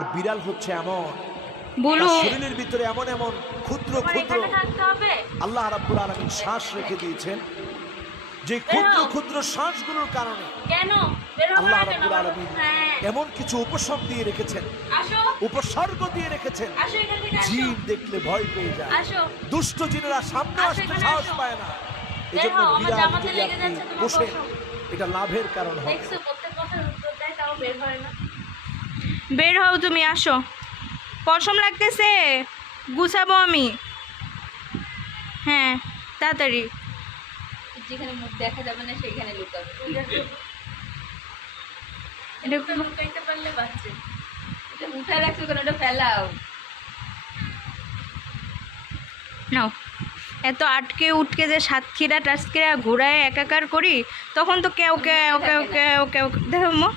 আর বিড়াল হচ্ছে এমন বলু শরীরের ভিতরে এমন এমন ক্ষুদ্র ক্ষুদ্র আল্লাহ রাব্বুল আলামিন শ্বাস রেখে দিয়েছেন, যে ক্ষুদ্র ক্ষুদ্র শ্বাসগুলোর কারণে আল্লাহ রাব্বুল আলামিন এমন কিছু উপসর্গ দিয়ে রেখেছেন, উপসর্গ দিয়ে রেখেছেন, জিন দেখলে ভয় পেয়ে যায়, দুষ্ট জিনেরা সামনে আসতে সাহস পায় না। এজন্য বিড়াল যদি আপনি বসেন, এটা লাভের কারণ হবে। বের হও, তুমি আসো, পশম লাগতেছে, গুছাবো আমি। হ্যাঁ তাড়াতাড়ি, যেখানে মুখ দেখা যাবে না সেখানে লুকাবে। এটা লুকাইতে পারলে বাচ্চা, এটা উঠায় রাখছো কেন? ওটা ফেলাও। নাও, এত আটকে উঠকে যে সাতক্ষীরা টাটক্ষীরা ঘোরায় একাকার করি, তখন তো কেউ কেউ কেউ কেউ কেউ দেখো মো